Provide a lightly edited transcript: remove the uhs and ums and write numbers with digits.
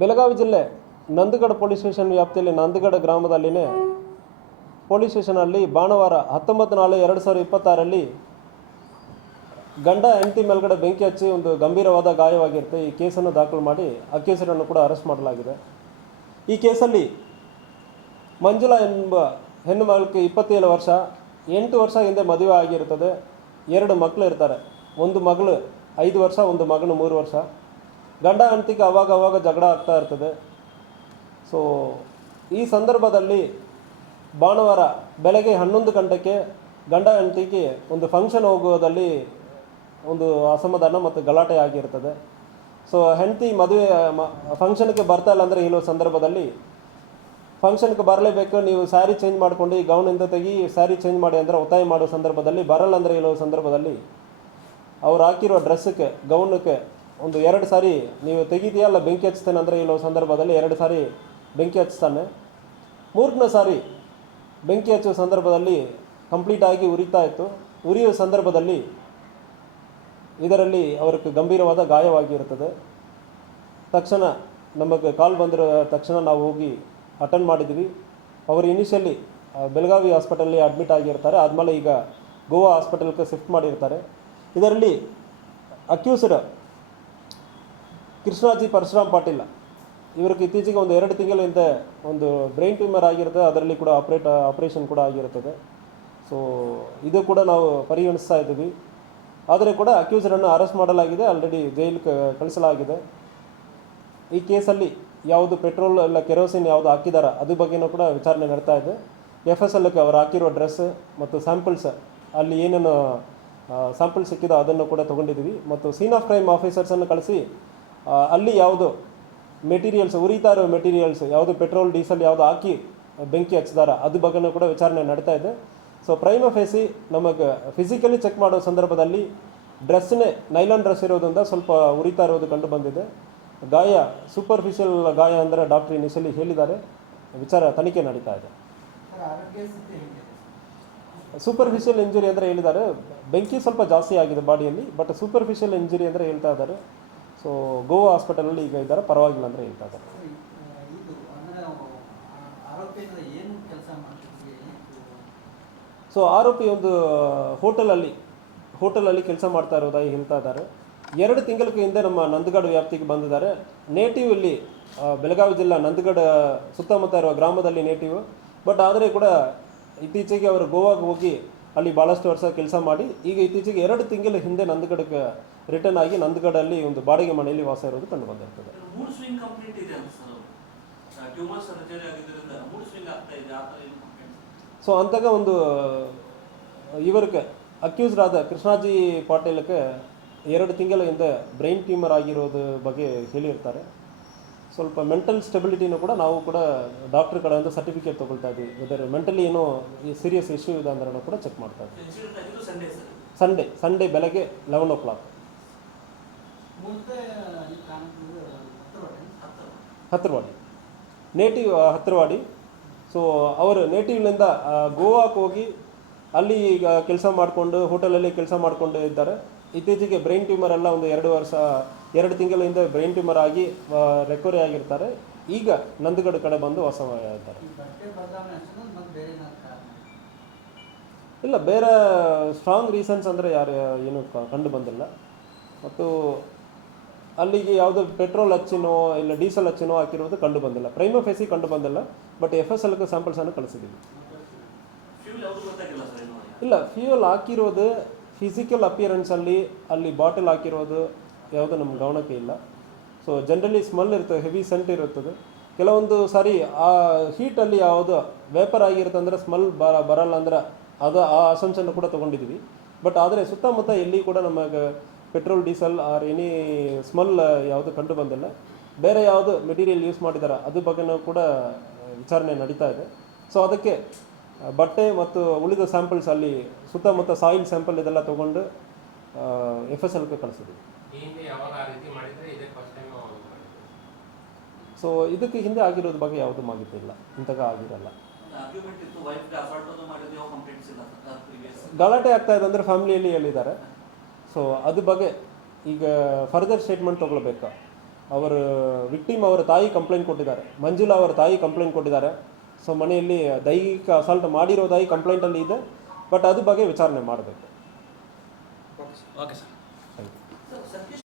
ಬೆಳಗಾವಿ ಜಿಲ್ಲೆ Nandagad police station ವ್ಯಾಪ್ತಿಯಲ್ಲಿ Nandagad ಗ್ರಾಮದಲ್ಲಿನೇ police ಸ್ಟೇಷನಲ್ಲಿ ಭಾನುವಾರ 19/4/2026ರಲ್ಲಿ ಗಂಡ ಹೆಂಡತಿ ಮೇಲ್ಗಡೆ ಬೆಂಕಿ ಹಚ್ಚಿ ಒಂದು ಗಂಭೀರವಾದ ಗಾಯವಾಗಿರುತ್ತೆ. ಈ ಕೇಸನ್ನು ದಾಖಲು ಮಾಡಿ ಅಕ್ಯೂಸರನ್ನು ಕೂಡ ಅರೆಸ್ಟ್ ಮಾಡಲಾಗಿದೆ. ಈ ಕೇಸಲ್ಲಿ ಮಂಜುಳಾ ಎಂಬ ಹೆಣ್ಣು ಮಗಳಿಗೆ 27 ವರ್ಷ, 8 ವರ್ಷ ಹಿಂದೆ ಮದುವೆ ಆಗಿರುತ್ತದೆ. 2 ಮಕ್ಕಳು ಇರ್ತಾರೆ. ಒಂದು ಮಗಳು 5 ವರ್ಷ, ಒಂದು ಮಗನು 3 ವರ್ಷ. ಗಂಡ ಹೆಂಡತಿಗೆ ಅವಾಗ ಜಗಳ ಆಗ್ತಾ ಇರ್ತದೆ. ಸೊ ಈ ಸಂದರ್ಭದಲ್ಲಿ ಭಾನುವಾರ ಬೆಳಗ್ಗೆ 11 ಗಂಟೆಗೆ ಗಂಡ ಹೆಂಡತಿಗೆ ಒಂದು ಫಂಕ್ಷನ್ ಹೋಗುವುದಲ್ಲಿ ಒಂದು ಅಸಮಾಧಾನ ಮತ್ತು ಗಲಾಟೆ ಆಗಿರ್ತದೆ. ಸೊ ಹೆಂಡತಿ ಮದುವೆ ಫಂಕ್ಷನ್ಗೆ ಬರ್ತಾ ಇಲ್ಲ ಅಂದರೆ ಹೇಳುವ ಸಂದರ್ಭದಲ್ಲಿ ಫಂಕ್ಷನ್ಗೆ ಬರಲೇಬೇಕು, ನೀವು ಸ್ಯಾರಿ ಚೇಂಜ್ ಮಾಡ್ಕೊಂಡು ಈ ಗೌನಿಂದ ತೆಗಿ, ಸ್ಯಾರಿ ಚೇಂಜ್ ಮಾಡಿ ಅಂದರೆ ಒತ್ತಾಯ ಮಾಡೋ ಸಂದರ್ಭದಲ್ಲಿ ಬರಲ್ಲ ಅಂದರೆ ಹೇಳುವ ಸಂದರ್ಭದಲ್ಲಿ ಅವ್ರು ಹಾಕಿರೋ ಡ್ರೆಸ್ಸಕ್ಕೆ ಗೌನಕ್ಕೆ ಒಂದು 2 ಸಾರಿ ನೀವು ತೆಗಿದೆಯಲ್ಲ ಬೆಂಕಿ ಹಚ್ತೇನೆ ಅಂದರೆ ಹೇಳೋ ಸಂದರ್ಭದಲ್ಲಿ 2 ಸಾರಿ ಬೆಂಕಿ ಹಚ್ತಾನೆ. 3ನೇ ಸಾರಿ ಬೆಂಕಿ ಹಚ್ಚುವ ಸಂದರ್ಭದಲ್ಲಿ ಕಂಪ್ಲೀಟಾಗಿ ಉರಿತಾ ಇತ್ತು. ಉರಿಯುವ ಸಂದರ್ಭದಲ್ಲಿ ಇದರಲ್ಲಿ ಅವ್ರಿಗೆ ಗಂಭೀರವಾದ ಗಾಯವಾಗಿರುತ್ತದೆ. ತಕ್ಷಣ ನಮಗೆ ಕಾಲ್ ಬಂದಿರೋ ತಕ್ಷಣ ನಾವು ಹೋಗಿ ಅಟೆಂಡ್ ಮಾಡಿದ್ವಿ. ಅವರು ಇನಿಷಿಯಲಿ ಬೆಳಗಾವಿ ಹಾಸ್ಪಿಟಲ್ಲಿ ಅಡ್ಮಿಟ್ ಆಗಿರ್ತಾರೆ. ಆದಮೇಲೆ ಈಗ ಗೋವಾ ಹಾಸ್ಪಿಟಲ್ಗೆ ಶಿಫ್ಟ್ ಮಾಡಿರ್ತಾರೆ. ಇದರಲ್ಲಿ ಅಕ್ಯೂಸರ್ ಕೃಷ್ಣಾಜಿ ಪರಶುರಾಮ್ ಪಾಟೀಲ್ ಇವ್ರಿಗೆ ಇತ್ತೀಚೆಗೆ ಒಂದು 2 ತಿಂಗಳ ಹಿಂದೆ ಒಂದು ಬ್ರೈನ್ ಟ್ಯೂಮರ್ ಆಗಿರುತ್ತೆ. ಅದರಲ್ಲಿ ಕೂಡ ಆಪರೇಷನ್ ಕೂಡ ಆಗಿರುತ್ತದೆ. ಸೊ ಇದು ಕೂಡ ನಾವು ಪರಿಗಣಿಸ್ತಾ ಇದ್ದೀವಿ. ಆದರೆ ಕೂಡ ಅಕ್ಯೂಸರನ್ನು ಅರೆಸ್ಟ್ ಮಾಡಲಾಗಿದೆ, ಆಲ್ರೆಡಿ ಜೈಲಿಗೆ ಕಳಿಸಲಾಗಿದೆ. ಈ ಕೇಸಲ್ಲಿ ಯಾವುದು ಪೆಟ್ರೋಲ್ ಇಲ್ಲ ಕೆರೋಸಿನ್ ಯಾವುದು ಹಾಕಿದಾರ ಅದ್ರ ಬಗ್ಗೆಯೂ ಕೂಡ ವಿಚಾರಣೆ ನಡೀತಾ ಇದೆ. FSLಕ್ಕೆ ಅವರು ಹಾಕಿರೋ ಡ್ರೆಸ್ ಮತ್ತು ಸ್ಯಾಂಪಲ್ಸ್ ಅಲ್ಲಿ ಏನೇನು ಸ್ಯಾಂಪಲ್ ಸಿಕ್ಕಿದೋ ಅದನ್ನು ಕೂಡ ತೊಗೊಂಡಿದ್ದೀವಿ. ಮತ್ತು ಸೀನ್ ಆಫ್ ಕ್ರೈಮ್ ಆಫೀಸರ್ಸನ್ನು ಕಳಿಸಿ ಅಲ್ಲಿ ಯಾವುದು ಮೆಟೀರಿಯಲ್ಸ್ ಉರಿತಾ ಇರೋ ಮೆಟೀರಿಯಲ್ಸ್ ಯಾವುದು ಪೆಟ್ರೋಲ್ ಡೀಸೆಲ್ ಯಾವುದು ಹಾಕಿ ಬೆಂಕಿ ಹಚ್ಚಿದಾರ ಅದ್ರ ಬಗ್ಗೆಯೂ ಕೂಡ ವಿಚಾರಣೆ ನಡೀತಾ ಇದೆ. ಸೊ ಪ್ರೈಮ ಫೇಸಿ ನಮಗೆ ಫಿಸಿಕಲಿ ಚೆಕ್ ಮಾಡೋ ಸಂದರ್ಭದಲ್ಲಿ ಡ್ರೆಸ್ನೇ ನೈಲಾನ್ ಡ್ರೆಸ್ ಇರೋದ್ರಿಂದ ಸ್ವಲ್ಪ ಉರಿತಾ ಇರೋದು ಕಂಡು ಬಂದಿದೆ. ಗಾಯ ಸೂಪರ್ಫಿಷಿಯಲ್ ಗಾಯ ಅಂದರೆ ಡಾಕ್ಟ್ರ್ ಇನಿಷಿಯಲಿ ಹೇಳಿದ್ದಾರೆ. ವಿಚಾರ ತನಿಖೆ ನಡೀತಾ ಇದೆ. ಸೂಪರ್ಫಿಷಿಯಲ್ ಇಂಜುರಿ ಅಂದರೆ ಹೇಳಿದ್ದಾರೆ, ಬೆಂಕಿ ಸ್ವಲ್ಪ ಜಾಸ್ತಿ ಆಗಿದೆ ಬಾಡಿಯಲ್ಲಿ, ಬಟ್ ಸೂಪರ್ಫಿಷಿಯಲ್ ಇಂಜುರಿ ಅಂದರೆ ಹೇಳ್ತಾ ಇದ್ದಾರೆ. ಸೊ ಗೋವಾ ಹಾಸ್ಪಿಟಲಲ್ಲಿ ಈಗ ಇದ್ದಾರೆ, ಪರವಾಗಿಲ್ಲ ಅಂದರೆ ಹೇಳ್ತಾ ಇದ್ದಾರೆ. ಸೊ ಆರೋಪಿ ಒಂದು ಹೋಟೆಲಲ್ಲಿ ಕೆಲಸ ಮಾಡ್ತಾ ಇರೋದಾಗಿ ಹೇಳ್ತಾ ಇದ್ದಾರೆ. 2 ತಿಂಗಳ ಹಿಂದೆ ನಮ್ಮ ನಂದಗಡ ವ್ಯಾಪ್ತಿಗೆ ಬಂದಿದ್ದಾರೆ. ನೇಟಿವ್ ಇಲ್ಲಿ ಬೆಳಗಾವಿ ಜಿಲ್ಲಾ ನಂದಗಡ ಸುತ್ತಮುತ್ತ ಇರುವ ಗ್ರಾಮದಲ್ಲಿ ನೇಟಿವ್. ಬಟ್ ಆದರೆ ಕೂಡ ಇತ್ತೀಚೆಗೆ ಅವರು ಗೋವಾಗೆ ಹೋಗಿ ಅಲ್ಲಿ ಭಾಳಷ್ಟು ವರ್ಷ ಕೆಲಸ ಮಾಡಿ ಈಗ ಇತ್ತೀಚೆಗೆ 2 ತಿಂಗಳ ಹಿಂದೆ ನಂದಗಡಕ್ಕೆ ರಿಟರ್ನ್ ಆಗಿ ನಂದಗಡಲ್ಲಿ ಒಂದು ಬಾಡಿಗೆ ಮನೆಯಲ್ಲಿ ವಾಸ ಇರೋದು ಕಂಡು ಬಂದಿರ್ತದೆ. ಸೊ ಅಂತಾಗ ಒಂದು ಇವರಿಗೆ ಅಕ್ಯೂಸ್ಡ್ ಆದ ಕೃಷ್ಣಾಜಿ ಪಾಟೀಲ್ಗೆ 2 ತಿಂಗಳ ಹಿಂದೆ ಬ್ರೈನ್ ಟ್ಯೂಮರ್ ಆಗಿರೋದು ಬಗ್ಗೆ ಹೇಳಿರ್ತಾರೆ. ಸ್ವಲ್ಪ ಮೆಂಟಲ್ ಸ್ಟೆಬಿಲಿಟಿನೂ ಕೂಡ ನಾವು ಕೂಡ ಡಾಕ್ಟ್ರ್ ಕಡೆಯಿಂದ ಸರ್ಟಿಫಿಕೇಟ್ ತೊಗೊಳ್ತಾ ಇದ್ವಿ. ವೆದರ್ ಮೆಂಟಲಿ ಏನೋ ಸೀರಿಯಸ್ ಇಶ್ಯೂ ಇದೆ ಅಂದ್ರೆ ಕೂಡ ಚೆಕ್ ಮಾಡ್ತಾ ಇದ್ವಿ. ಸಂಡೇ ಬೆಳಗ್ಗೆ 11 o'clock ಹತ್ತಿರವಾಡಿ ನೇಟಿವ್ ಹತ್ತಿರವಾಡಿ. ಸೊ ಅವರು ನೇಟಿವ್ನಿಂದ ಗೋವಾಕ್ಕೆ ಹೋಗಿ ಅಲ್ಲಿ ಈಗ ಕೆಲಸ ಮಾಡಿಕೊಂಡು ಹೋಟೆಲಲ್ಲಿ ಕೆಲಸ ಮಾಡಿಕೊಂಡು ಇದ್ದಾರೆ. ಇತ್ತೀಚೆಗೆ ಬ್ರೈನ್ ಟ್ಯೂಮರ್ ಎಲ್ಲ ಒಂದು 2 ತಿಂಗಳ ಹಿಂದೆ ಬ್ರೈನ್ ಟ್ಯೂಮರ್ ಆಗಿ ರಿಕವರಿ ಆಗಿರ್ತಾರೆ. ಈಗ ನಂದಗಡ ಕಡೆ ಬಂದು ವಾಸವಾಗಿದ್ದಾರೆ. ಇಲ್ಲ, ಬೇರೆ ಸ್ಟ್ರಾಂಗ್ ರೀಸನ್ಸ್ ಅಂದರೆ ಏನು ಕಂಡು ಬಂದಿಲ್ಲ. ಮತ್ತು ಅಲ್ಲಿಗೆ ಯಾವುದೋ ಪೆಟ್ರೋಲ್ ಹಚ್ಚಿನೋ ಇಲ್ಲ ಡೀಸೆಲ್ ಹಚ್ಚಿನೋ ಹಾಕಿರೋದು ಕಂಡು ಬಂದಿಲ್ಲ. ಪ್ರೈಮ ಫೇಸಿ ಕಂಡು ಬಂದಿಲ್ಲ. ಬಟ್ FSLಕ್ಕೆ ಸ್ಯಾಂಪಲ್ಸನ್ನು ಕಳಿಸಿದ್ದೀವಿ. ಇಲ್ಲ, ಫ್ಯೂಯಲ್ ಹಾಕಿರೋದು ಫಿಸಿಕಲ್ ಅಪಿಯರೆನ್ಸಲ್ಲಿ ಅಲ್ಲಿ ಬಾಟಲ್ ಹಾಕಿರೋದು ಯಾವುದೂ ನಮ್ಮ ಗಮನಕ್ಕೆ ಇಲ್ಲ. ಸೊ ಜನರಲಿ ಸ್ಮೆಲ್ ಇರ್ತದೆ, ಹೆವಿ ಸೆಂಟ್ ಇರುತ್ತದೆ. ಕೆಲವೊಂದು ಸಾರಿ ಆ ಹೀಟಲ್ಲಿ ಯಾವುದು ವೇಪರ್ ಆಗಿರುತ್ತೆ ಅಂದರೆ ಸ್ಮೆಲ್ ಬರಲ್ಲ ಅಂದ್ರೆ ಅದು ಆ ಅಸಂಪ್ಷನ್ ಕೂಡ ತೊಗೊಂಡಿದ್ದೀವಿ. ಬಟ್ ಆದರೆ ಸುತ್ತಮುತ್ತ ಎಲ್ಲಿ ಕೂಡ ನಮಗೆ petrol diesel R any smell ಯಾವುದು ಕಂಡು ಬಂದಿಲ್ಲ. ಬೇರೆ ಯಾವುದು ಮೆಟೀರಿಯಲ್ ಯೂಸ್ ಮಾಡಿದ್ದಾರೆ ಅದ್ರ ಬಗ್ಗೆನೂ ಕೂಡ ವಿಚಾರಣೆ ನಡೀತಾ ಇದೆ. ಸೊ ಅದಕ್ಕೆ ಬಟ್ಟೆ ಮತ್ತು ಉಳಿದ ಸ್ಯಾಂಪಲ್ಸ್ ಅಲ್ಲಿ ಸುತ್ತಮುತ್ತ ಸಾಯಿಲ್ ಸ್ಯಾಂಪಲ್ ಇದೆಲ್ಲ ತೊಗೊಂಡು FSLಕ್ಕೆ ಕಳಿಸಿದ್ವಿ. ಸೊ ಇದಕ್ಕೆ ಹಿಂದೆ ಆಗಿರೋದ್ರ ಬಗ್ಗೆ ಯಾವುದೂ ಮಾಹಿತಿ ಇಲ್ಲ, ಇಂಥಗ ಆಗಿರಲ್ಲ. ಗಲಾಟೆ ಆಗ್ತಾ ಇದೆ ಅಂದರೆ ಫ್ಯಾಮಿಲಿಯಲ್ಲಿ ಹೇಳಿದ್ದಾರೆ. ಸೊ ಅದ್ರ ಬಗ್ಗೆ ಈಗ ಫರ್ದರ್ ಸ್ಟೇಟ್ಮೆಂಟ್ ತೊಗೊಳ್ಬೇಕು. ಅವರ ವಿಕ್ಟಿಮ್ ಅವರ ತಾಯಿ ಕಂಪ್ಲೇಂಟ್ ಕೊಟ್ಟಿದ್ದಾರೆ, ಮಂಜುಳಾ ಅವರ ತಾಯಿ ಕಂಪ್ಲೇಂಟ್ ಕೊಟ್ಟಿದ್ದಾರೆ. ಸೊ ಮನೆಯಲ್ಲಿ ದೈಹಿಕ ಅಸಾಲ್ಟ್ ಮಾಡಿರೋದಾಗಿ ಕಂಪ್ಲೇಂಟಲ್ಲಿ ಇದೆ, ಬಟ್ ಅದ್ರ ಬಗ್ಗೆ ವಿಚಾರಣೆ ಮಾಡಬೇಕು. Okay sir. Thank you.